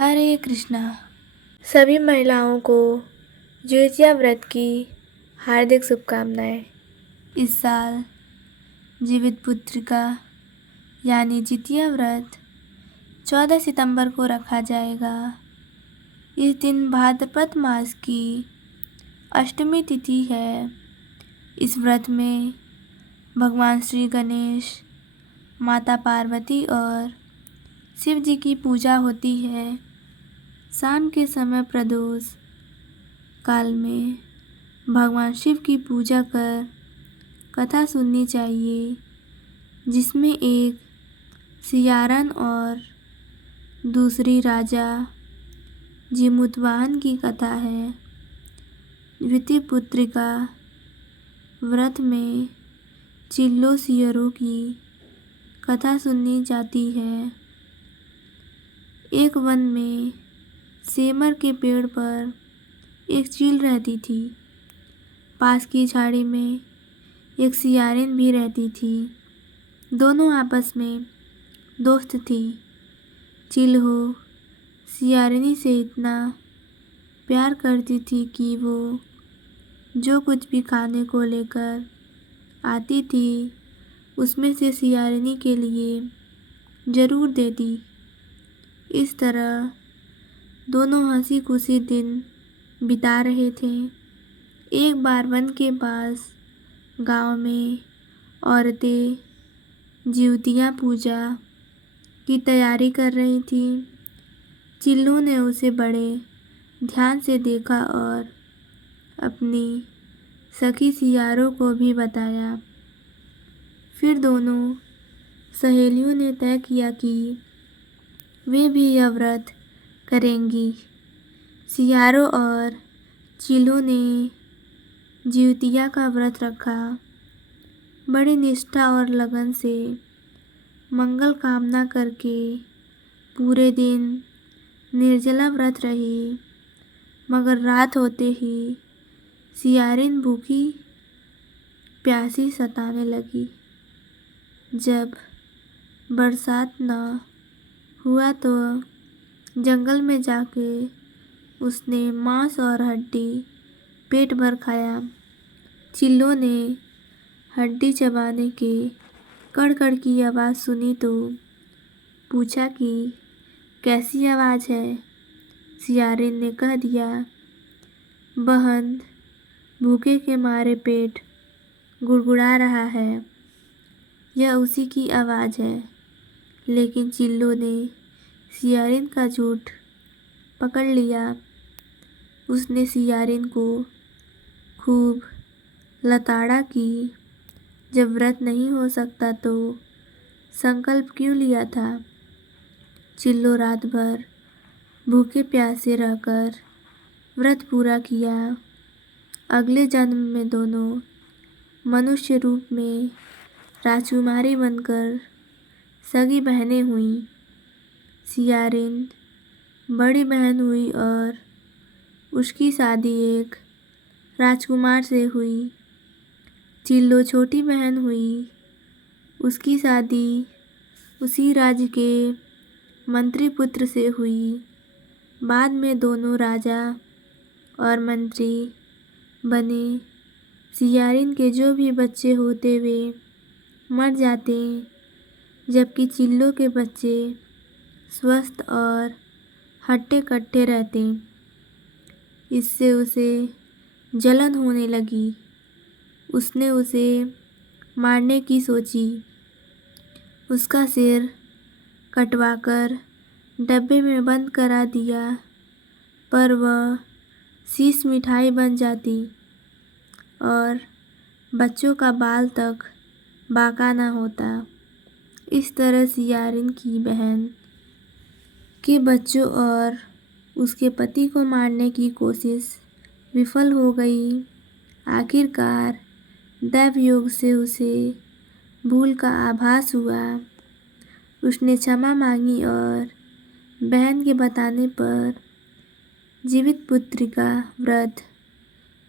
हरे कृष्णा। सभी महिलाओं को ज्योतिया व्रत की हार्दिक शुभकामनाएं। इस साल जीवित पुत्रिका यानी जितिया व्रत 14 सितंबर को रखा जाएगा। इस दिन भाद्रपद मास की अष्टमी तिथि है। इस व्रत में भगवान श्री गणेश, माता पार्वती और शिव जी की पूजा होती है। शाम के समय प्रदोष काल में भगवान शिव की पूजा कर कथा सुननी चाहिए, जिसमें एक सियारन और दूसरी राजा जीमूतवाहन की कथा है। द्वितीय पुत्रिका व्रत में चिल्लो सियरों की कथा सुननी जाती है। एक वन में सेमर के पेड़ पर एक चील रहती थी। पास की झाड़ी में एक सियारिन भी रहती थी। दोनों आपस में दोस्त थी। चील हो सियारिनी से इतना प्यार करती थी कि वो जो कुछ भी खाने को लेकर आती थी उसमें से सियारिनी के लिए ज़रूर देती। इस तरह दोनों हंसी खुशी दिन बिता रहे थे। एक बार वन के पास गांव में औरतें जिउतिया पूजा की तैयारी कर रही थी। चिल्लू ने उसे बड़े ध्यान से देखा और अपनी सखी सियारों को भी बताया। फिर दोनों सहेलियों ने तय किया कि वे भी यह व्रत करेंगी। सियारों और चिल्लों ने जिउतिया का व्रत रखा। बड़ी निष्ठा और लगन से मंगल कामना करके पूरे दिन निर्जला व्रत रही। मगर रात होते ही सियारिन भूखी प्यासी सताने लगी। जब बरसात न हुआ तो जंगल में जाके उसने मांस और हड्डी पेट भर खाया। चिल्लो ने हड्डी चबाने के कड़-कड़ की आवाज़ सुनी तो पूछा कि कैसी आवाज़ है। सियारिन ने कह दिया, बहन, भूखे के मारे पेट गुड़गुड़ा रहा है। यह उसी की आवाज़ है। लेकिन चिल्लो ने सियारिन का झूठ पकड़ लिया। उसने सियारिन को खूब लताड़ा कि जब व्रत नहीं हो सकता तो संकल्प क्यों लिया था। चिल्लो रात भर भूखे प्यासे रहकर व्रत पूरा किया। अगले जन्म में दोनों मनुष्य रूप में राजकुमारी बनकर सगी बहनें हुईं। सियारिन बड़ी बहन हुई और उसकी शादी एक राजकुमार से हुई। चिल्लो छोटी बहन हुई। उसकी शादी उसी राज्य के मंत्री पुत्र से हुई। बाद में दोनों राजा और मंत्री बने। सियारिन के जो भी बच्चे होते वे मर जाते, जबकि चिल्लो के बच्चे स्वस्थ और हट्टे कट्टे रहते। इससे उसे जलन होने लगी। उसने उसे मारने की सोची। उसका सिर कटवाकर डब्बे में बंद करा दिया, पर वह शीश मिठाई बन जाती और बच्चों का बाल तक बाका न होता। इस तरह सियारिन की बहन के बच्चों और उसके पति को मारने की कोशिश विफल हो गई। आखिरकार दैव योग से उसे भूल का आभास हुआ। उसने क्षमा मांगी और बहन के बताने पर जीवित पुत्रिका व्रत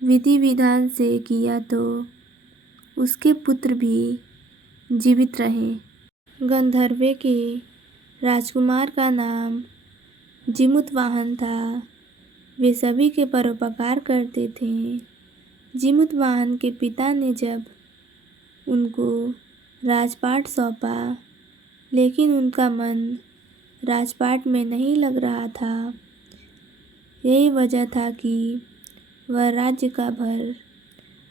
विधि विधान से किया तो उसके पुत्र भी जीवित रहे। गंधर्वे के राजकुमार का नाम जिमुतवाहन था, वे सभी के परोपकार करते थे। जिमुतवाहन के पिता ने जब उनको राजपाट सौंपा, लेकिन उनका मन राजपाट में नहीं लग रहा था। यही वजह था कि वह राज्य का भार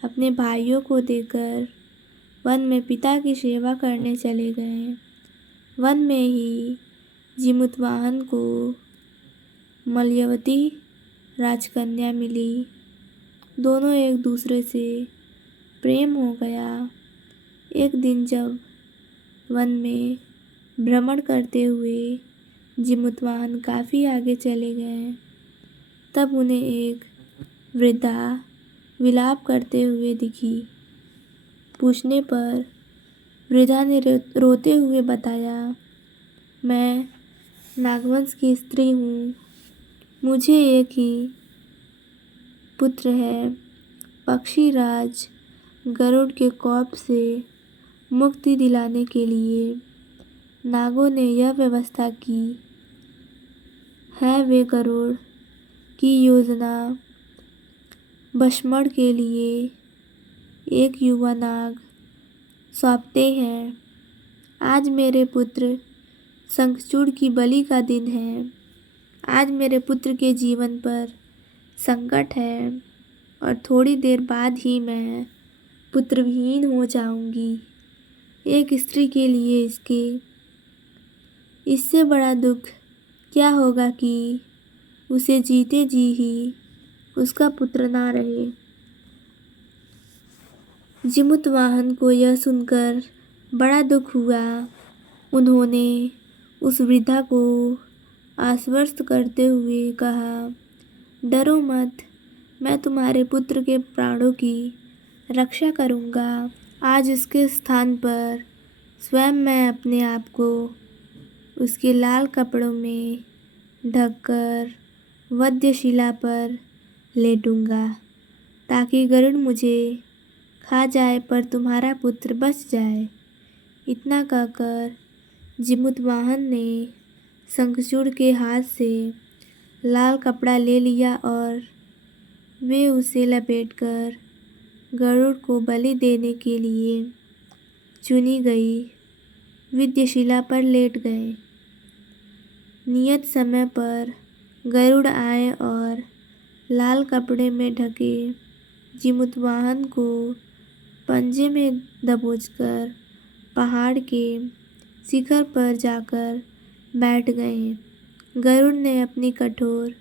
अपने भाइयों को देकर वन में पिता की सेवा करने चले गए। वन में ही जिमुतवाहन को मलयवती राजकन्या मिली। दोनों एक दूसरे से प्रेम हो गया। एक दिन जब वन में भ्रमण करते हुए जिमुतवाहन काफ़ी आगे चले गए, तब उन्हें एक वृद्धा विलाप करते हुए दिखी। पूछने पर वृद्धा ने रोते हुए बताया, मैं नागवंश की स्त्री हूँ। मुझे एक ही पुत्र है। पक्षीराज गरुड़ के कोप से मुक्ति दिलाने के लिए नागों ने यह व्यवस्था की है। वे गरुड़ की योजना बशमड़ के लिए एक युवा नाग सौंपते हैं। आज मेरे पुत्र शंखचूड़ की बलि का दिन है। आज मेरे पुत्र के जीवन पर संकट है और थोड़ी देर बाद ही मैं पुत्रविहीन हो जाऊंगी। एक स्त्री के लिए इससे बड़ा दुख क्या होगा कि उसे जीते जी ही उसका पुत्र ना रहे। जिमुतवाहन को यह सुनकर बड़ा दुख हुआ। उन्होंने उस वृद्धा को आश्वस्त करते हुए कहा, डरो मत, मैं तुम्हारे पुत्र के प्राणों की रक्षा करूँगा। आज उसके स्थान पर स्वयं मैं अपने आप को उसके लाल कपड़ों में ढककर वध्यशिला पर लेटूँगा, ताकि गरुड़ मुझे खा जाए पर तुम्हारा पुत्र बच जाए। इतना कहकर जिमुतवाहन ने शंखचूड़ के हाथ से लाल कपड़ा ले लिया और वे उसे लपेटकर गरुड़ को बलि देने के लिए चुनी गई विद्यशिला पर लेट गए। नियत समय पर गरुड़ आए और लाल कपड़े में ढके जिमुतवाहन को पंजे में दबोचकर पहाड़ के शिखर पर जाकर बैठ गए। गरुड़ ने अपनी कठोर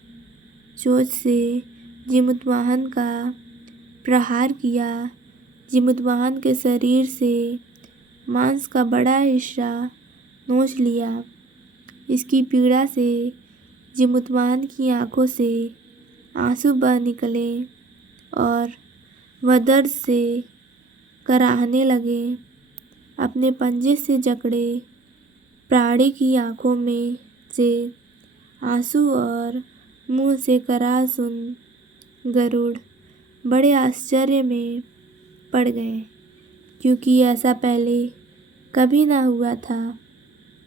चोंच से जिमुतवाहन का प्रहार किया। जिमुतवाहन के शरीर से मांस का बड़ा हिस्सा नोच लिया। इसकी पीड़ा से जिमुतवाहन की आंखों से आंसू बह निकले और वह दर्द से कराहने लगे। अपने पंजे से जकड़े प्राणी की आंखों में से आंसू और मुंह से कराह सुन गरुड़ बड़े आश्चर्य में पड़ गए, क्योंकि ऐसा पहले कभी ना हुआ था।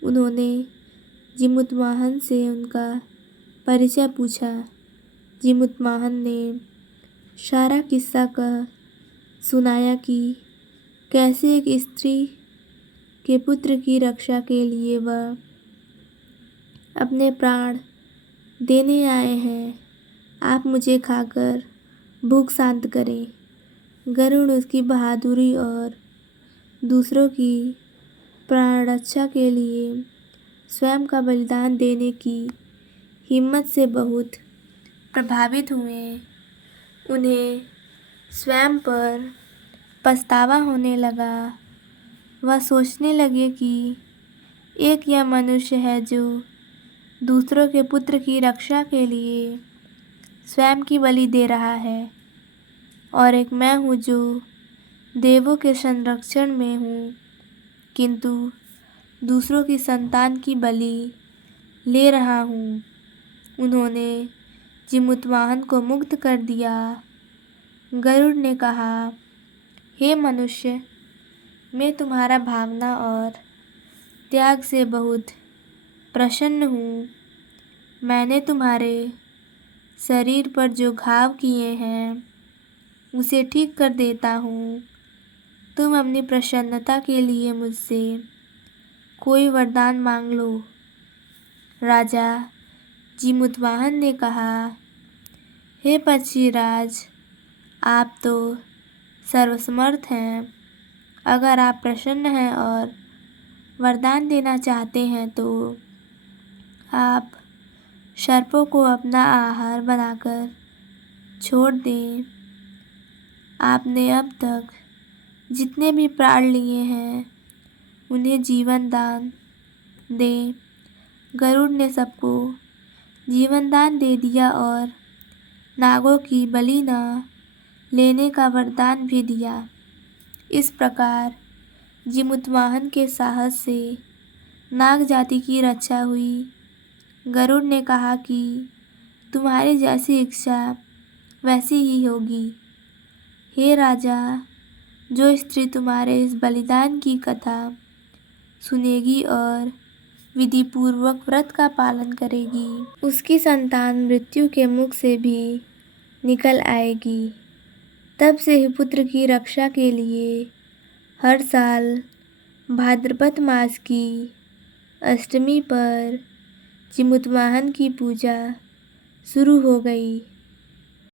उन्होंने जिमुतवाहन से उनका परिचय पूछा। जिमुतवाहन ने सारा किस्सा कह सुनाया कि कैसे एक स्त्री के पुत्र की रक्षा के लिए वह अपने प्राण देने आए हैं। आप मुझे खाकर भूख शांत करें। गरुड़ उसकी बहादुरी और दूसरों की प्राण रक्षा के लिए स्वयं का बलिदान देने की हिम्मत से बहुत प्रभावित हुए। उन्हें स्वयं पर पछतावा होने लगा। वह सोचने लगे कि एक यह मनुष्य है जो दूसरों के पुत्र की रक्षा के लिए स्वयं की बलि दे रहा है, और एक मैं हूँ जो देवों के संरक्षण में हूँ, किंतु दूसरों की संतान की बलि ले रहा हूँ। उन्होंने जिमुतवाहन को मुक्त कर दिया। गरुड़ ने कहा, हे मनुष्य, मैं तुम्हारा भावना और त्याग से बहुत प्रसन्न हूँ। मैंने तुम्हारे शरीर पर जो घाव किए हैं उसे ठीक कर देता हूँ। तुम अपनी प्रसन्नता के लिए मुझसे कोई वरदान मांग लो। राजा जीमूतवाहन ने कहा, हे पक्षीराज, आप तो सर्वसमर्थ हैं। अगर आप प्रसन्न हैं और वरदान देना चाहते हैं तो आप सर्पों को अपना आहार बनाकर छोड़ दें। आपने अब तक जितने भी प्राण लिए हैं उन्हें जीवन दान दें। गरुड़ ने सबको जीवन दान दे दिया और नागों की बलि न लेने का वरदान भी दिया। इस प्रकार जीमूतवाहन के साहस से नाग जाति की रक्षा हुई। गरुड़ ने कहा कि तुम्हारी जैसी इच्छा वैसी ही होगी। हे राजा, जो स्त्री तुम्हारे इस बलिदान की कथा सुनेगी और विधिपूर्वक व्रत का पालन करेगी, उसकी संतान मृत्यु के मुख से भी निकल आएगी। तब से ही पुत्र की रक्षा के लिए हर साल भाद्रपद मास की अष्टमी पर जीमूतवाहन की पूजा शुरू हो गई।